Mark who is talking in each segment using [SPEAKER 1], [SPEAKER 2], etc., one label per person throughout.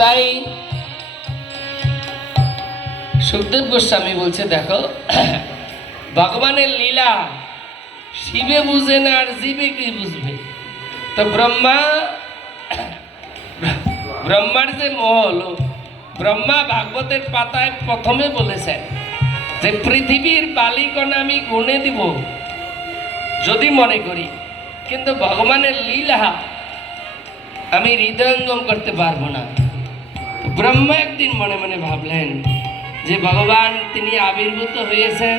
[SPEAKER 1] তাই সুখদেব গোস্বামী বলছে, দেখো, ভগবানের লীলা, শিবে বুঝে না আর জীবে কি বুঝবে? তো ব্রহ্মা, ব্রহ্মার যে মহল, ব্রহ্মা ভাগবতের পাতায় প্রথমে বলেছেন যে, পৃথিবীর বালিকণা আমি গুণে দিব, যদি মনে করি। কিন্তু ভগবানের লীলা আমি হৃদয়ঙ্গম করতে পারব না। ব্রহ্মা একদিন মনে মনে ভাবলেন যে ভগবান তিনি আবির্ভূত হয়েছেন।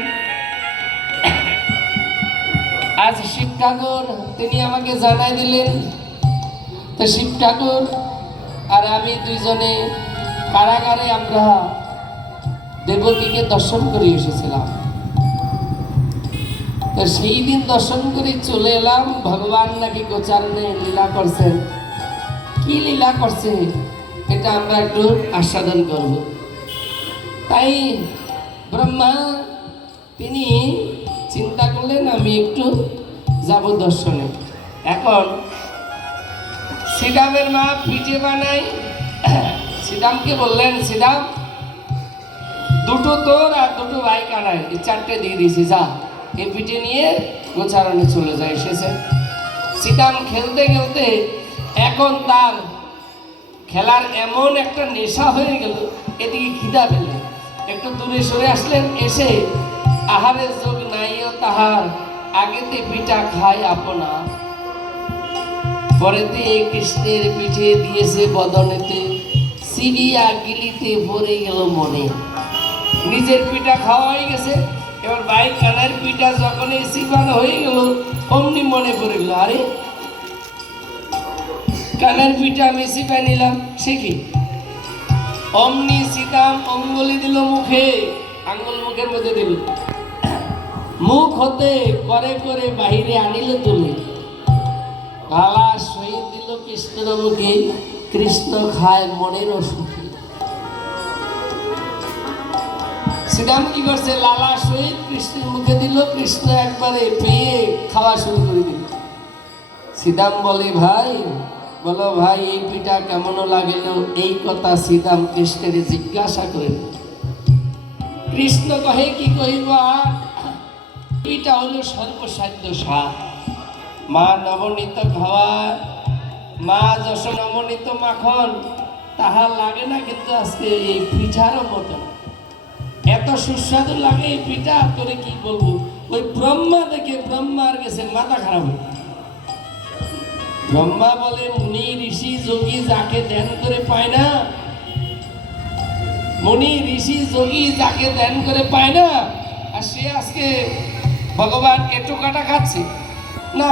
[SPEAKER 1] আজ শিব ঠাকুর, তিনি আমাকে জানাই দিলেন। তো শিব ঠাকুর আর আমি দুইজনে কারাগারে আমরা দেবকীকে দর্শন করে এসেছিলাম। তো সেই দিন দর্শন করে চলে এলাম। ভগবান নাকি গোচারণে লীলা করছেন। কি লীলা করছে? এটা আমরা একটু আস্বাদন করব। তাই ব্রহ্মা, তিনি চিন্তা করলেন আমি একটু যাব দর্শনে। এখন শ্রীরামের মা পিঠে বানাই। শ্রীরামকে বললেন শ্রীরাম দুটো তোর আর দুটো ভাই কানায় এই চারটে দিয়ে দিয়েছি, যা। এই পিঠে নিয়ে গোচারণে চলে যায় এসেছে সীতাম খেলতে খেলতে এখন তার খেলার এমন একটা নেশা হয়ে গেল, এদিকে খিদা পেলে। একটু দূরে সরে আসলেন, এসে আহারের যোগ নাইও তাহার, আগেতে পিঠা খায় আপনা। পরেতে কৃষ্ণের পিঠে দিয়েছে বদনেতে সিরিয়া গিলিতে ভরে গেল মনে। নিজের পিঠা খাওয়া হয়ে গেছে, এবার বাইক কানার পিঠা যখন এই সিবানো হয়ে গেল, অমনি মনে পড়ে গেল, আরে কানার পিঠা আমি সিপা নিলাম, সে কি? অমনি সীতাম অঙ্গুলি দিল মুখে, আঙ্গুল মুখের মধ্যে দিল। মুখ হতে করে করে বাহিরে আনিল তুলে লালা শহীদ দিল কৃষ্ণের মুখে, কৃষ্ণ খায় মনের সুখে শ্রীরাম কি করছে? লালা শহীদ কৃষ্ণের মুখে দিল, কৃষ্ণ একবারে পেয়ে খাওয়া শুরু করে দিল। শ্রীরাম বলে, ভাই বলো, ভাই, এই পিঠা কেমন লাগিল এই কথা শ্রীরাম কৃষ্ণের জিজ্ঞাসা করে কৃষ্ণ কহে, কি কহিব? এটা হলো সর্বসাধ্য স্বাদ। মা নবনীত খাওয়ার মা যশ নবনীত মাখন। তাহা লাগে না কিন্তু আজকে এই পিঠারও মতন এত সুস্বাদু লাগে এই পিঠা, তোরে কি বলব? ওই ব্রহ্মা দেখে ব্রহ্মার গেছে, মাথা খারাপ হয়ে ব্রহ্মা বলে মুনি ঋষি যোগী যাকে ধ্যান করে পায় না। মুনি ঋষি যোগী যাকে ধ্যান করে পায় না, আর সে আজকে ভগবান এটো কাটা খাচ্ছে। না,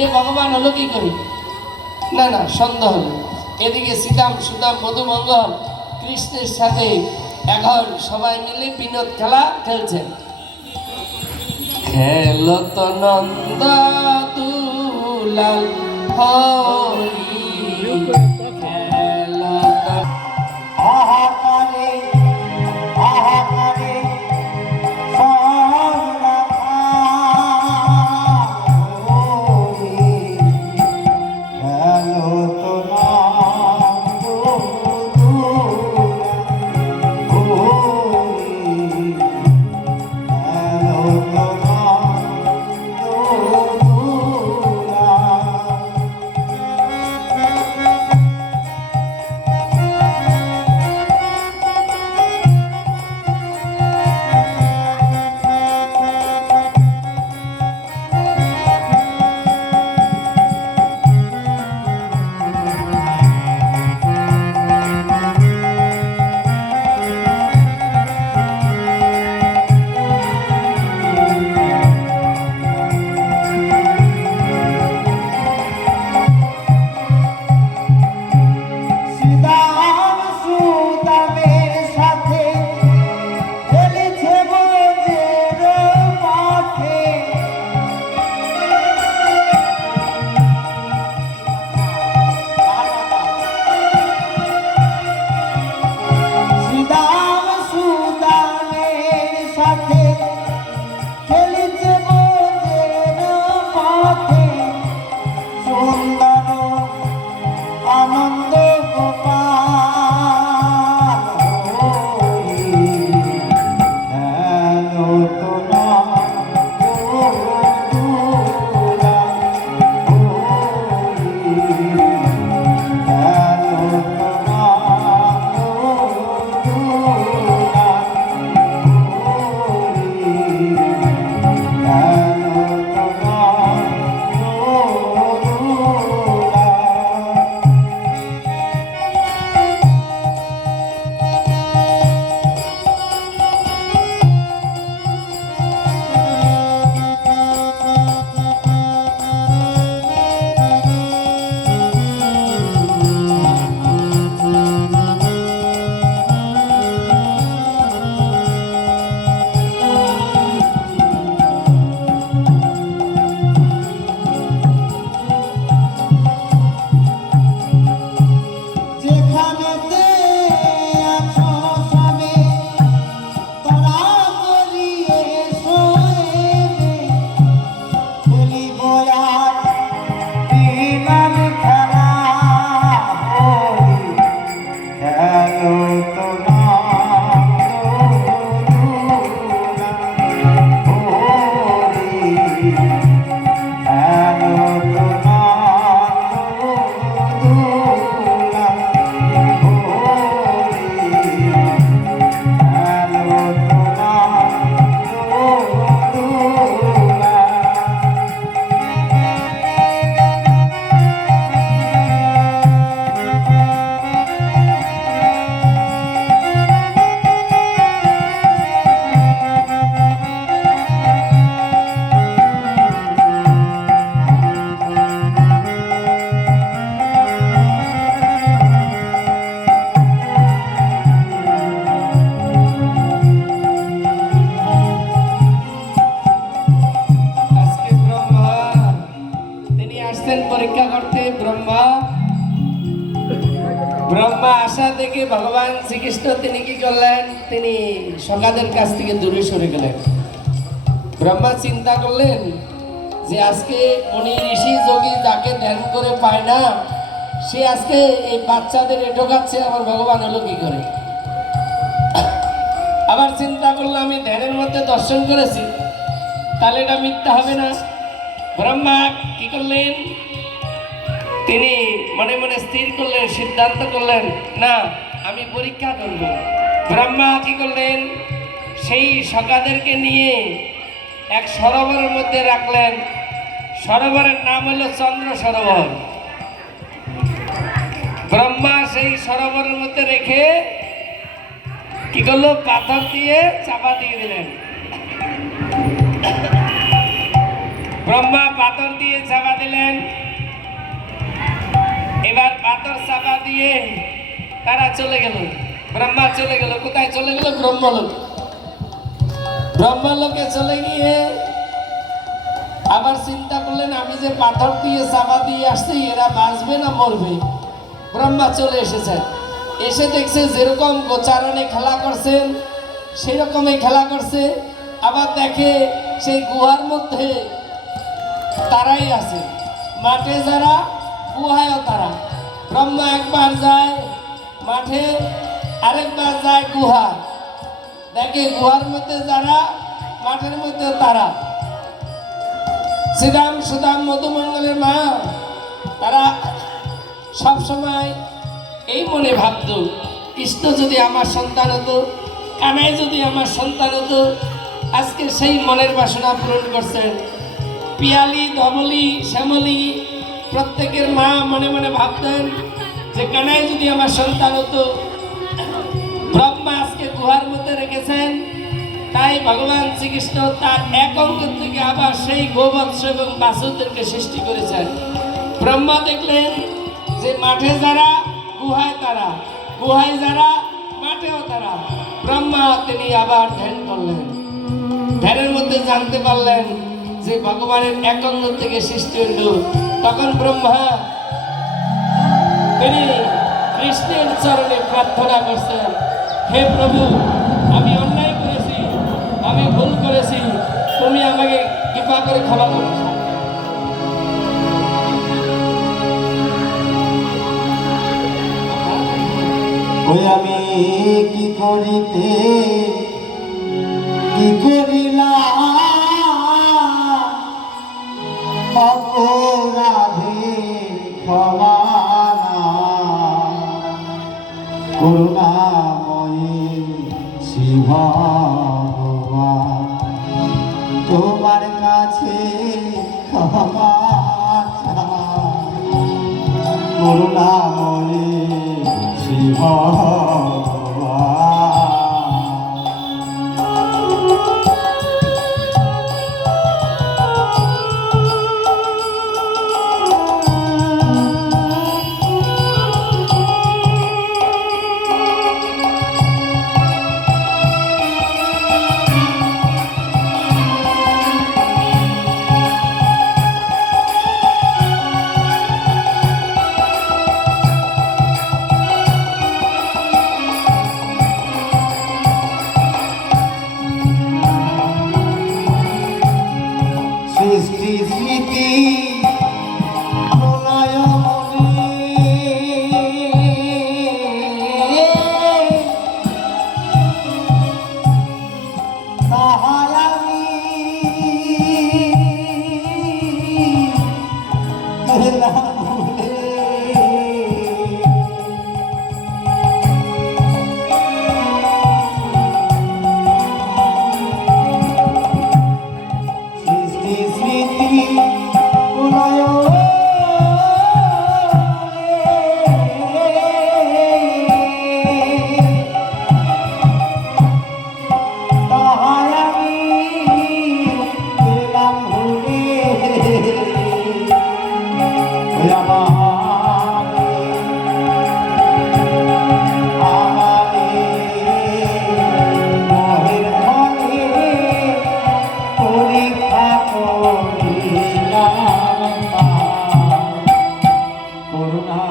[SPEAKER 1] এ ভগবান হলো কি করে? না না, সন্দেহ হলো এদিকে সীতাম সুদাম মধুমঙ্গল, কৃষ্ণের সাথে এখন সবাই মিলে বিনোদ খেলা খেলছেন খেলত নন্দ, দুলাল holy. ভগবান শ্রীকৃষ্ণ তিনি কি করলেন? তিনি সকাদের কাছ থেকে দূরে সরে গেলেন। ব্রহ্মা চিন্তা করলেন যে আজকে উনি ঋষি যোগী যাকে ধ্যান করে পায় না, সে আজকে এই বাচ্চাদের ঢোকাচ্ছে আমার ভগবান হলো কি করে? আবার চিন্তা করলাম আমি ধ্যানের মধ্যে দর্শন করেছি, তাহলে এটা মিথ্যা হবে না। ব্রহ্মা কি করলেন? তিনি মনে মনে স্থির করলেন, সিদ্ধান্ত করলেন, না আমি পরীক্ষা করব। ব্রহ্মা কি করলেন? সেই সকাদেরকে নিয়ে এক সরোবরের মধ্যে রাখলেন। সরোবরের নাম হলো চন্দ্র সরোবর। ব্রহ্মা সেই সরোবরের মধ্যে রেখে কি করল? পাথর দিয়ে চাপা দিয়ে দিলেন। ব্রহ্মা পাথর দিয়ে চাপা দিলেন। এবার পাথর চাপা দিয়ে তারা চলে গেল? ব্রহ্মা চলে গেল। কোথায় চলে গেল? ব্রহ্মলোক। ব্রহ্মলোকে চলে গিয়ে আবার চিন্তা করলেন, আমি যে পাথর দিয়ে চাপা দিয়ে আসছি, এরা বাঁচবে না, মরবে? ব্রহ্মা চলে এসেছেন এসে দেখছে যেরকম গোচারণে খেলা করছেন সেই রকমই খেলা করছে। আবার দেখে সেই গুহার মধ্যে তারাই আছে। মাঠে যারা, গুহায়ও তারা। ব্রহ্মা একবার যায় মাঠে আরেকবার যায় গুহা। দেখে গুহার মধ্যে যারা, মাঠের মধ্যে তারা। শ্রীরাম, সুদাম, মধুমঙ্গলের মা, তারা সব সময় এই মনে ভাবত কৃষ্ণ যদি আমার সন্তান হতো, কানাই যদি আমার সন্তান হতো, আজকে সেই মনের বাসনা পূরণ করছেন। পিয়ালি ধবলি শ্যামলি প্রত্যেকের মা মনে মনে ভাবতেন যে কানাই যদি আমার সন্তান হতো, ব্রহ্মা আজকে গুহার মধ্যে রেখেছেন, তাই ভগবান শ্রীকৃষ্ণ তার এক অঙ্গ থেকে আবার সেই গোবৎস এবং বাসুদেরকে সৃষ্টি করেছেন। ব্রহ্মা দেখলেন যে মাঠে যারা, গুহায় তারা, গুহায় যারা, মাঠেও তারা, ব্রহ্মা তিনি আবার ধ্যান করলেন। ধ্যানের মধ্যে জানতে পারলেন যে ভগবানের এক অঙ্গ থেকে সৃষ্টি হইল। তখন ব্রহ্মা তিনি কৃষ্ণের চরণে প্রার্থনা করছেন, হে প্রভু, আমি অন্যায় করেছি, আমি ভুল করেছি, তুমি আমাকে কৃপা করে ক্ষমা করো।
[SPEAKER 2] ওই আমি কি করিতে, কি করিলাম? করুণাময়ী শিব তোমার কাছে করুণাময়ী শিব করুণা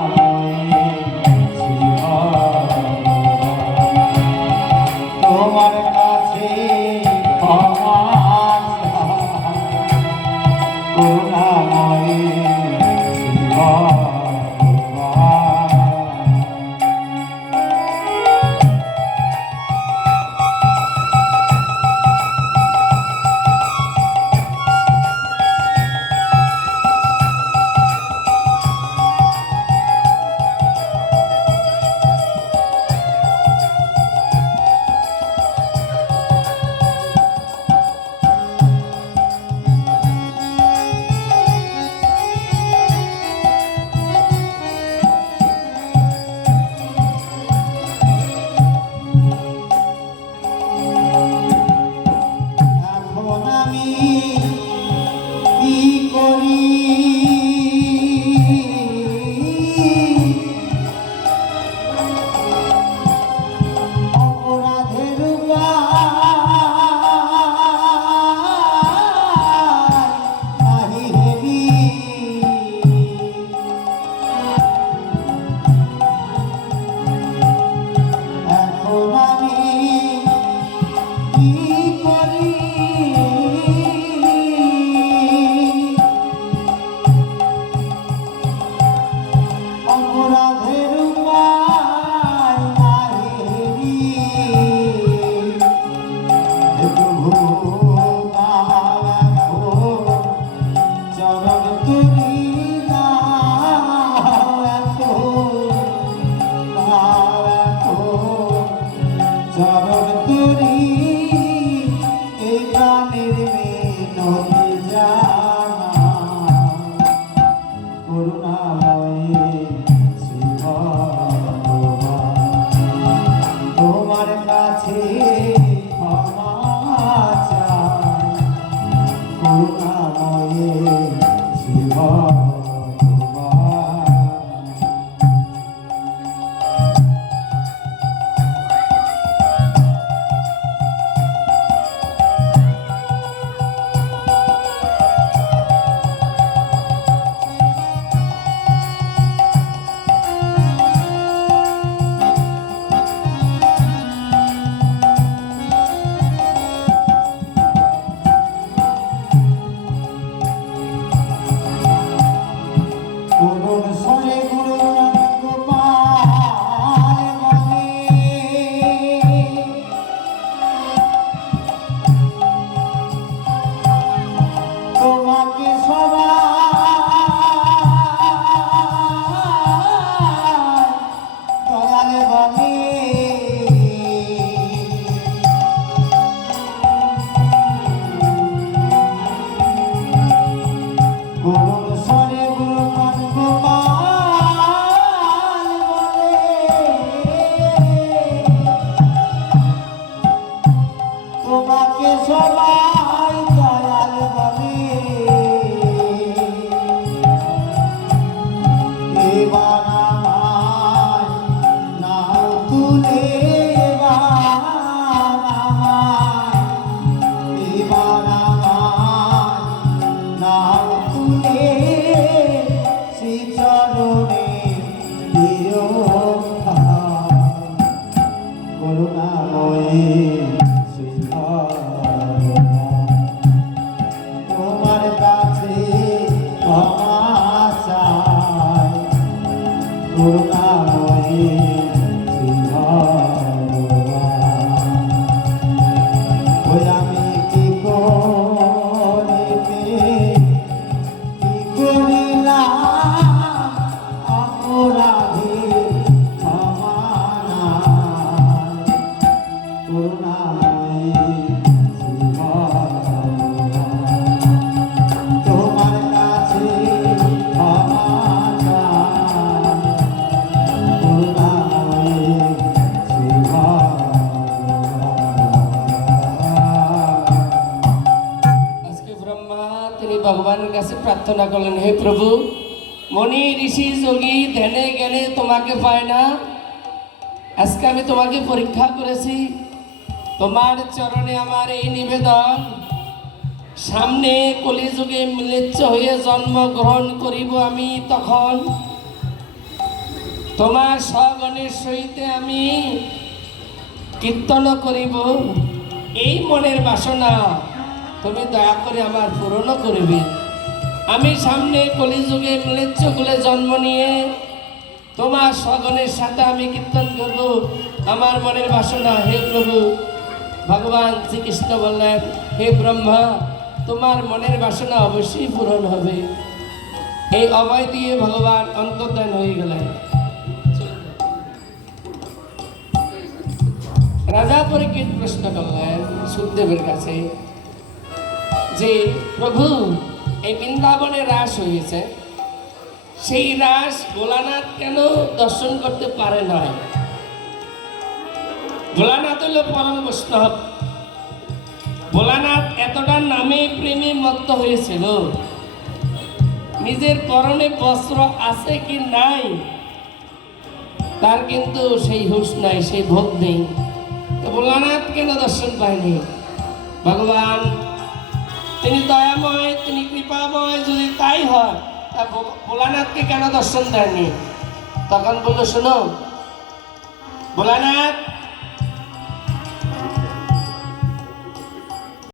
[SPEAKER 1] ভগবানের কাছে প্রার্থনা করলেন, হে প্রভু মনি ঋষি, যোগী, ধ্যানে, জ্ঞানে তোমাকে পায় না। আজকে আমি তোমাকে পরীক্ষা করেছি। তোমার চরণে আমার এই নিবেদন। সামনে কলিযুগে মিলিচ্ছ হয়ে জন্মগ্রহণ করিব আমি তখন। তোমার স্বগণের সহিতে আমি কীর্তন করিব। এই মনের বাসনা তুমি দয়া করে আমার পূরণ করবে। আমি সামনে কলিযুগে মিলেচ্ছ কুলে জন্ম নিয়ে তোমার স্বগণের সাথে আমি কীর্তন করব। আমার মনের বাসনা, হে প্রভু, ভগবান শ্রীকৃষ্ণ বললেন, হে ব্রহ্মা, তোমার মনের বাসনা অবশ্যই পূরণ হবে। এই অভয় দিয়ে ভগবান অন্তর্ধান হয়ে গেলেন। রাজা পরীক্ষিত প্রশ্ন করলেন, সুখদেবের কাছে যে প্রভু, এই বৃন্দাবনে রাস হয়েছে। সেই রাস ভোলানাথ কেন দর্শন করতে পারে না ভোলানাথ হল পরম বৈষ্ণব। ভোলানাথ এতটা নামে প্রেমে মত্ত হয়েছিল নিজের পরনে বস্ত্র আছে কি নাই? তার কিন্তু সেই হুশ নাই, সেই ভোগ নেই। ভোলানাথ কেন দর্শন পায়নি? ভগবান তিনি দয়াময়, তিনি কৃপাময়, যদি তাই হয়, তা ভোলানাথকে কেন দর্শন দেননি? তখন বলল, শোনো, ভোলানাথ